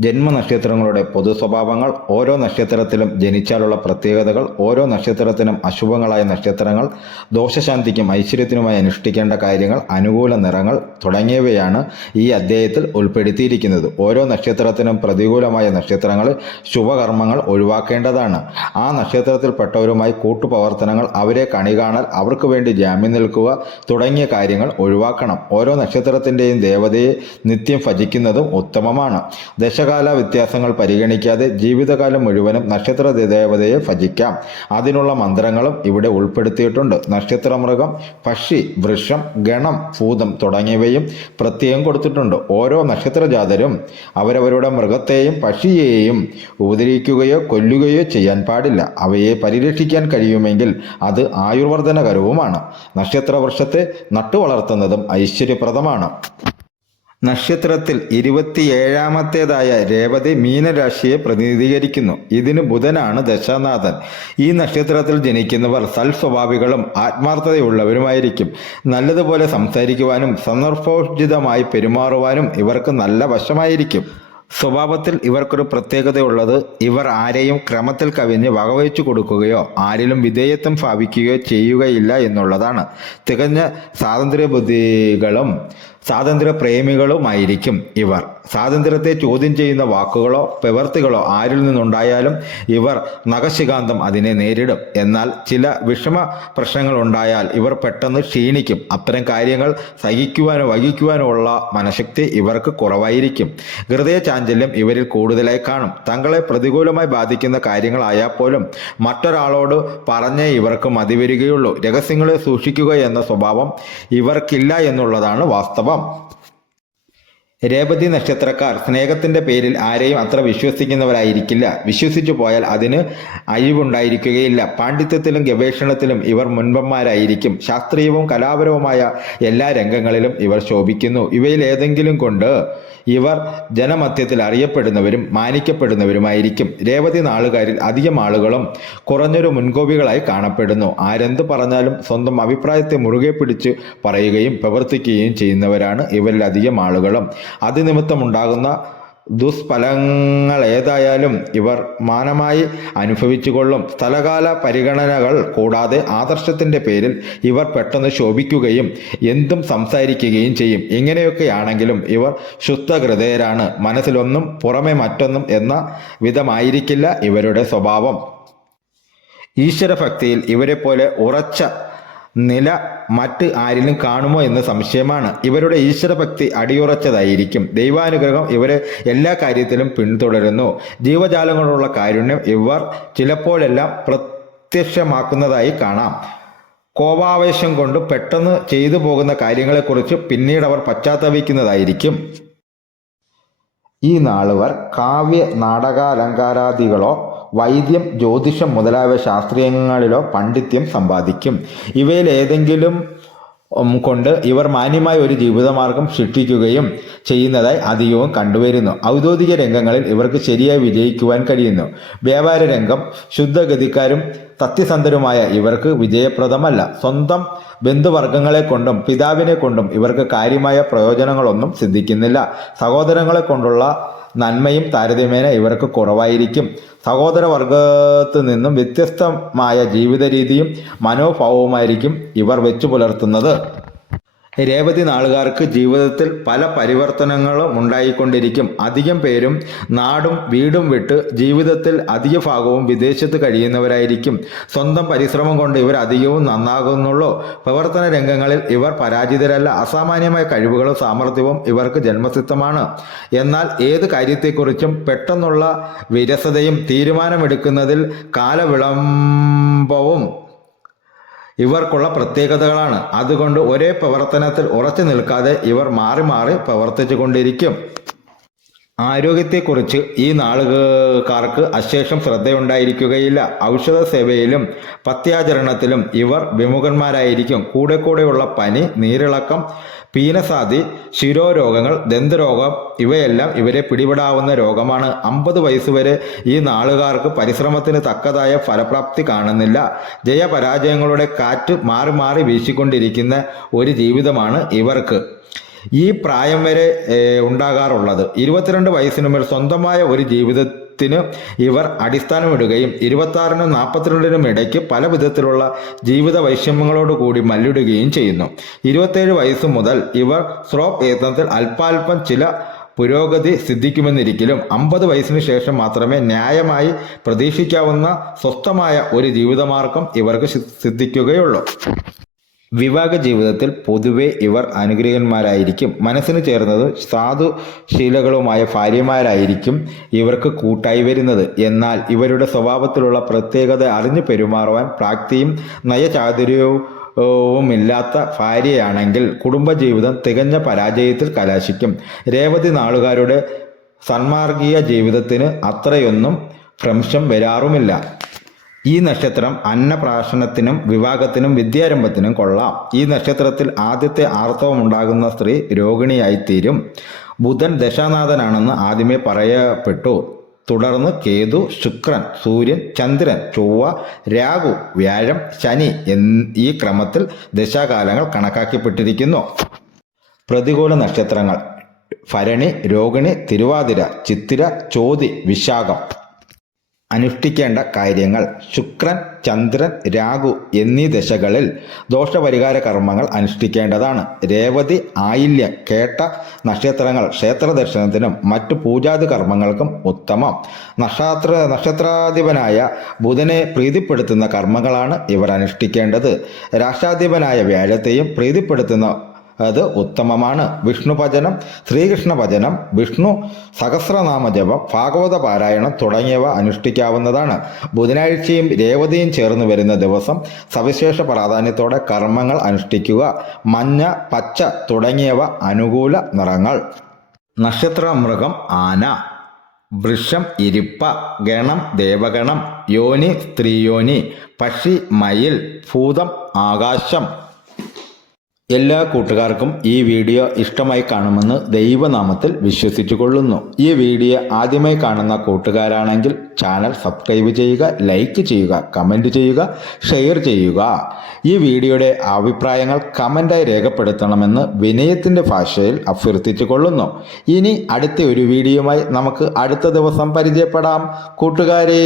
ജന്മനക്ഷത്രങ്ങളുടെ പൊതു സ്വഭാവങ്ങൾ, ഓരോ നക്ഷത്രത്തിലും ജനിച്ചാലുള്ള പ്രത്യേകതകൾ, ഓരോ നക്ഷത്രത്തിനും അശുഭങ്ങളായ നക്ഷത്രങ്ങൾ, ദോഷശാന്തിക്കും ഐശ്വര്യത്തിനുമായി അനുഷ്ഠിക്കേണ്ട കാര്യങ്ങൾ, അനുകൂല നിറങ്ങൾ തുടങ്ങിയവയാണ് ഈ അധ്യായത്തിൽ ഉൾപ്പെടുത്തിയിരിക്കുന്നത്. ഓരോ നക്ഷത്രത്തിനും പ്രതികൂലമായ നക്ഷത്രങ്ങളിൽ ശുഭകർമ്മങ്ങൾ ഒഴിവാക്കേണ്ടതാണ്. ആ നക്ഷത്രത്തിൽപ്പെട്ടവരുമായി കൂട്ടുപ്രവർത്തനങ്ങൾ, അവരെ കണികാണൽ, അവർക്ക് വേണ്ടി ജാമ്യം നിൽക്കുക തുടങ്ങിയ കാര്യങ്ങൾ ഒഴിവാക്കണം. ഓരോ നക്ഷത്രത്തിൻ്റെയും ദേവതയെ നിത്യം ഭജിക്കുന്നതും ഉത്തമമാണ്. ദശകാല വ്യത്യാസങ്ങൾ പരിഗണിക്കാതെ ജീവിതകാലം മുഴുവനും നക്ഷത്ര ദേവതയെ ഭജിക്കാം. അതിനുള്ള മന്ത്രങ്ങളും ഇവിടെ ഉൾപ്പെടുത്തിയിട്ടുണ്ട്. നക്ഷത്രമൃഗം, പക്ഷി, വൃക്ഷം, ഗണം, ഭൂതം തുടങ്ങിയവയും പ്രത്യേകം കൊടുത്തിട്ടുണ്ട്. ഓരോ നക്ഷത്രജാതരും അവരവരുടെ മൃഗത്തെയും പക്ഷിയെയും ഉപദ്രവിക്കുകയോ കൊല്ലുകയോ ചെയ്യാൻ പാടില്ല. അവയെ പരിരക്ഷിക്കാൻ കഴിയുമെങ്കിൽ അത് ആയുർവർദ്ധനകരവുമാണ്. നക്ഷത്രവൃക്ഷത്തെ നട്ടുവളർത്തുന്നതും ഐശ്വര്യപ്രദമാണ്. നക്ഷത്രത്തിൽ 27ാമത്തേതായ രേവതി മീനരാശിയെ പ്രതിനിധീകരിക്കുന്നു. ഇതിന് ബുധനാണ് ദശാനാഥൻ. ഈ നക്ഷത്രത്തിൽ ജനിക്കുന്നവർ സൽസ്വഭാവികളും ആത്മാർത്ഥതയുള്ളവരുമായിരിക്കും. നല്ലതുപോലെ സംസാരിക്കുവാനും സന്ദർഭോചിതമായി പെരുമാറുവാനും ഇവർക്ക് നല്ല വശമായിരിക്കും. സ്വഭാവത്തിൽ ഇവർക്കൊരു പ്രത്യേകതയുള്ളത് ഇവർ ആരെയും ക്രമത്തിൽ കവിഞ്ഞ് വകവച്ചു കൊടുക്കുകയോ ആരിലും വിധേയത്വം ഭാവിക്കുകയോ ചെയ്യുകയില്ല എന്നുള്ളതാണ്. തികഞ്ഞ സ്വാതന്ത്ര്യബുദ്ധികളും സ്വാതന്ത്ര്യപ്രേമികളുമായിരിക്കും ഇവർ. സ്വാതന്ത്ര്യത്തെ ചോദ്യം ചെയ്യുന്ന വാക്കുകളോ പ്രവൃത്തികളോ ആരിൽ നിന്നുണ്ടായാലും ഇവർ നഖശികാന്തം അതിനെ നേരിടും. എന്നാൽ ചില വിഷമ പ്രശ്നങ്ങൾ ഉണ്ടായാൽ ഇവർ പെട്ടെന്ന് ക്ഷീണിക്കും. അത്തരം കാര്യങ്ങൾ സഹിക്കുവാനോ വഹിക്കുവാനോ ഉള്ള മനഃശക്തി ഇവർക്ക് കുറവായിരിക്കും. ഹൃദയ ചാഞ്ചല്യം ഇവരിൽ കൂടുതലായി കാണും. തങ്ങളെ പ്രതികൂലമായി ബാധിക്കുന്ന കാര്യങ്ങളായാൽ പോലും മറ്റൊരാളോട് പറഞ്ഞേ ഇവർക്ക് മതി വരികയുള്ളൂ. രഹസ്യങ്ങളെ സൂക്ഷിക്കുക എന്ന സ്വഭാവം ഇവർക്കില്ല എന്നുള്ളതാണ് വാസ്തവം. രേവതി നക്ഷത്രക്കാർ സ്നേഹത്തിന്റെ പേരിൽ ആരെയും അത്ര വിശ്വസിക്കുന്നവരായിരിക്കില്ല. വിശ്വസിച്ചു പോയാൽ അതിന് അഴിവുണ്ടായിരിക്കുകയില്ല. പാണ്ഡിത്യത്തിലും ഗവേഷണത്തിലും ഇവർ മുൻപന്മാരായിരിക്കും. ശാസ്ത്രീയവും കലാപരവുമായ എല്ലാ രംഗങ്ങളിലും ഇവർ ശോഭിക്കുന്നു. ഇവയിൽ ഏതെങ്കിലും കൊണ്ട് ഇവർ ജനമധ്യത്തിൽ അറിയപ്പെടുന്നവരും മാനിക്കപ്പെടുന്നവരുമായിരിക്കും. രേവതി നാളുകാരിൽ അധികം ആളുകളും കുറഞ്ഞൊരു മുൻകോപികളായി കാണപ്പെടുന്നു. ആരെന്ത് പറഞ്ഞാലും സ്വന്തം അഭിപ്രായത്തെ മുറുകെ പിടിച്ച് പറയുകയും പ്രവർത്തിക്കുകയും ചെയ്യുന്നവരാണ് ഇവരിൽ അധികം ആളുകളും. അതിനിമിത്തമുണ്ടാകുന്ന ദുഷ്ഫലങ്ങൾ ഏതായാലും ഇവർ മാനമായി അനുഭവിച്ചുകൊള്ളും. സ്ഥലകാല പരിഗണനകൾ കൂടാതെ ആദർശത്തിന്റെ പേരിൽ ഇവർ പെട്ടെന്ന് ശോഭിക്കുകയും എന്തും സംസാരിക്കുകയും ചെയ്യും. ഇങ്ങനെയൊക്കെയാണെങ്കിലും ഇവർ ശുദ്ധഹൃദയരാണ്. മനസ്സിലൊന്നും പുറമെ മറ്റൊന്നും എന്ന വിധമായിരിക്കില്ല ഇവരുടെ സ്വഭാവം. ഈശ്വരഭക്തിയിൽ ഇവരെ പോലെ ഉറച്ച നില മറ്റ് ആരിലും കാണുമോ എന്ന് സംശയമാണ്. ഇവരുടെ ഈശ്വരഭക്തി അടിയുറച്ചതായിരിക്കും. ദൈവാനുഗ്രഹം ഇവരെ എല്ലാ കാര്യത്തിലും പിന്തുടരുന്നു. ജീവജാലങ്ങളോടുള്ള കാരുണ്യം ഇവർ ചിലപ്പോഴെല്ലാം പ്രത്യക്ഷമാക്കുന്നതായി കാണാം. കോപാവേശം കൊണ്ട് പെട്ടെന്ന് ചെയ്തു പോകുന്ന കാര്യങ്ങളെക്കുറിച്ച് പിന്നീട് അവർ പശ്ചാത്തപിക്കുന്നതായിരിക്കും. ഈ നാളുവർ കാവ്യ നാടകാലങ്കാരാദികളോ വൈദ്യം, ജ്യോതിഷം മുതലായ ശാസ്ത്രീയങ്ങളിലോ പാണ്ഡിത്യം സമ്പാദിക്കും. ഇവയിൽ ഏതെങ്കിലും കൊണ്ട് ഇവർ മാന്യമായ ഒരു ജീവിതമാർഗം സൃഷ്ടിക്കുകയും ചെയ്യുന്നതായി അധികവും കണ്ടുവരുന്നു. ഔദ്യോഗിക രംഗങ്ങളിൽ ഇവർക്ക് ശരിയായി വിജയിക്കുവാൻ കഴിയുന്നു. വ്യാപാര രംഗം ശുദ്ധഗതിക്കാരും സത്യസന്ധരുമായ ഇവർക്ക് വിജയപ്രദമല്ല. സ്വന്തം ബന്ധുവർഗങ്ങളെ കൊണ്ടും പിതാവിനെ കൊണ്ടും ഇവർക്ക് കാര്യമായ പ്രയോജനങ്ങളൊന്നും സിദ്ധിക്കുന്നില്ല. സഹോദരങ്ങളെ കൊണ്ടുള്ള നന്മയും താരതമ്യേന ഇവർക്ക് കുറവായിരിക്കും. സഹോദരവർഗത്തു നിന്നും വ്യത്യസ്തമായ ജീവിത രീതിയും മനോഭാവവുമായിരിക്കും ഇവർ വെച്ചു പുലർത്തുന്നത്. രേവതി നാളുകാർക്ക് ജീവിതത്തിൽ പല പരിവർത്തനങ്ങളും ഉണ്ടായിക്കൊണ്ടിരിക്കും. അധികം പേരും നാടും വീടും വിട്ട് ജീവിതത്തിൽ അധിക ഭാഗവും വിദേശത്ത് കഴിയുന്നവരായിരിക്കും. സ്വന്തം പരിശ്രമം കൊണ്ട് ഇവർ അധികവും നന്നാകുന്നുള്ളൂ. പ്രവർത്തന രംഗങ്ങളിൽ ഇവർ പരാജിതരല്ല. അസാമാന്യമായ കഴിവുകളും സാമർഥ്യവും ഇവർക്ക് ജന്മസിദ്ധമാണ്. എന്നാൽ ഏത് കാര്യത്തെക്കുറിച്ചും പെട്ടെന്നുള്ള വിരസതയും തീരുമാനമെടുക്കുന്നതിൽ കാലവിളംബവും ഇവർക്കുള്ള പ്രത്യേകതകളാണ്. അതുകൊണ്ട് ഒരേ പ്രവർത്തനത്തിൽ ഉറച്ചു നിൽക്കാതെ ഇവർ മാറി മാറി പ്രവർത്തിച്ചു കൊണ്ടിരിക്കും. ആരോഗ്യത്തെക്കുറിച്ച് ഈ നാളുകാർക്ക് അശേഷം ശ്രദ്ധയുണ്ടായിരിക്കുകയില്ല. ഔഷധ സേവയിലും പഥ്യാചരണത്തിലും ഇവർ വിമുഖന്മാരായിരിക്കും. കൂടെയുള്ള പനി, നീരിളക്കം, പീനസാദി, ശിരോരോഗങ്ങൾ, ദന്തരോഗം ഇവയെല്ലാം ഇവരെ പിടിപെടാവുന്ന രോഗമാണ്. 50 വയസ്സുവരെ ഈ നാളുകാർക്ക് പരിശ്രമത്തിന് തക്കതായ ഫലപ്രാപ്തി കാണുന്നില്ല. ജയപരാജയങ്ങളുടെ കാറ്റ് മാറി മാറി വീശിക്കൊണ്ടിരിക്കുന്ന ഒരു ജീവിതമാണ് ഇവർക്ക്. ഈ പ്രായം വരെ ഉണ്ടാകാറുള്ളത്. 22 വയസ്സിനു മേൽ സ്വന്തമായ ഒരു ജീവിതത്തിന് ഇവർ അടിസ്ഥാനമിടുകയും 26നും 42നും ഇടയ്ക്ക് പല വിധത്തിലുള്ള ജീവിത വൈഷമ്യങ്ങളോടുകൂടി മല്ലിടുകയും ചെയ്യുന്നു. 27 വയസ്സ് മുതൽ ഇവർ സ്വപ്രയത്നത്തിൽ അല്പാൽപ്പം ചില പുരോഗതി സിദ്ധിക്കുമെന്നിരിക്കലും 50 വയസ്സിന് ശേഷം മാത്രമേ ന്യായമായി പ്രതീക്ഷിക്കാവുന്ന സ്വസ്ഥമായ ഒരു ജീവിതമാർഗം ഇവർക്ക് സിദ്ധിക്കുകയുള്ളൂ. വിവാഹ ജീവിതത്തിൽ പൊതുവെ ഇവർ അനുഗ്രഹീതന്മാരായിരിക്കും. മനസ്സിന് ചേർന്നതും സാധുശീലകളുമായ ഭാര്യമാരായിരിക്കും ഇവർക്ക് കൂട്ടായി വരുന്നത്. എന്നാൽ ഇവരുടെ സ്വഭാവത്തിലുള്ള പ്രത്യേകത അറിഞ്ഞു പെരുമാറുവാൻ പ്രാപ്തിയും നയചാതുര്യവുമില്ലാത്ത ഭാര്യയാണെങ്കിൽ കുടുംബജീവിതം തികഞ്ഞ പരാജയത്തിൽ കലാശിക്കും. രേവതി നാളുകാരുടെ സന്മാർഗീയ ജീവിതത്തിന് അത്രയൊന്നും ഭ്രംശം വരാറുമില്ല. ഈ നക്ഷത്രം അന്നപ്രാശനത്തിനും വിവാഹത്തിനും വിദ്യാരംഭത്തിനും കൊള്ളാം. ഈ നക്ഷത്രത്തിൽ ആദ്യത്തെ ആർത്തവമുണ്ടാകുന്ന സ്ത്രീ രോഹിണിയായിത്തീരും. ബുധൻ ദശാനാഥനാണെന്ന് ആദ്യമേ പറയപ്പെട്ടു. തുടർന്ന് കേതു, ശുക്രൻ, സൂര്യൻ, ചന്ദ്രൻ, ചൊവ്വ, രാഹു, വ്യാഴം, ശനി ഈ ക്രമത്തിൽ ദശാകാലങ്ങൾ കണക്കാക്കപ്പെട്ടിരിക്കുന്നു. പ്രതികൂല നക്ഷത്രങ്ങൾ: ഭരണി, രോഹിണി, തിരുവാതിര, ചിത്തിര, ചോതി, വിശാഖം. അനുഷ്ഠിക്കേണ്ട കാര്യങ്ങൾ: ശുക്രൻ, ചന്ദ്രൻ, രാഹു എന്നീ ദശകളിൽ ദോഷപരിഹാര കർമ്മങ്ങൾ അനുഷ്ഠിക്കേണ്ടതാണ്. രേവതി, ആയില്യം, കേട്ട നക്ഷത്രങ്ങൾ ക്ഷേത്ര ദർശനത്തിനും മറ്റു പൂജാതി കർമ്മങ്ങൾക്കും ഉത്തമം. നക്ഷത്രാധിപനായ ബുധനെ പ്രീതിപ്പെടുത്തുന്ന കർമ്മങ്ങളാണ് ഇവർ അനുഷ്ഠിക്കേണ്ടത്. രാഷ്ട്രാധിപനായ വ്യാഴത്തെയും പ്രീതിപ്പെടുത്തുന്ന അത് ഉത്തമമാണ്. വിഷ്ണു ഭജനം, ശ്രീകൃഷ്ണ ഭജനം, വിഷ്ണു സഹസ്രനാമ ജപം, ഭാഗവത പാരായണം തുടങ്ങിയവ അനുഷ്ഠിക്കാവുന്നതാണ്. ബുധനാഴ്ചയും രേവതിയും ചേർന്ന് വരുന്ന ദിവസം സവിശേഷ പ്രാധാന്യത്തോടെ കർമ്മങ്ങൾ അനുഷ്ഠിക്കുക. മഞ്ഞ, പച്ച തുടങ്ങിയവ അനുകൂല നിറങ്ങൾ. നക്ഷത്ര മൃഗം ആന. വൃഷം ഇരിപ്പ. ഗണം ദേവഗണം. യോനി സ്ത്രീയോനി. പക്ഷി മയിൽ. ഭൂതം ആകാശം. എല്ലാ കൂട്ടുകാർക്കും ഈ വീഡിയോ ഇഷ്ടമായി കാണുമെന്ന് ദൈവനാമത്തിൽ വിശ്വസിച്ചു കൊള്ളുന്നു. ഈ വീഡിയോ ആദ്യമായി കാണുന്ന കൂട്ടുകാരാണെങ്കിൽ ചാനൽ സബ്സ്ക്രൈബ് ചെയ്യുക, ലൈക്ക് ചെയ്യുക, കമൻറ്റ് ചെയ്യുക, ഷെയർ ചെയ്യുക. ഈ വീഡിയോയുടെ അഭിപ്രായങ്ങൾ കമൻറ്റായി രേഖപ്പെടുത്തണമെന്ന് വിനയത്തിൻ്റെ ഭാഷയിൽ അഭ്യർത്ഥിച്ചു കൊള്ളുന്നു. ഇനി അടുത്ത ഒരു വീഡിയോയുമായി നമുക്ക് അടുത്ത ദിവസം പരിചയപ്പെടാം കൂട്ടുകാരേ.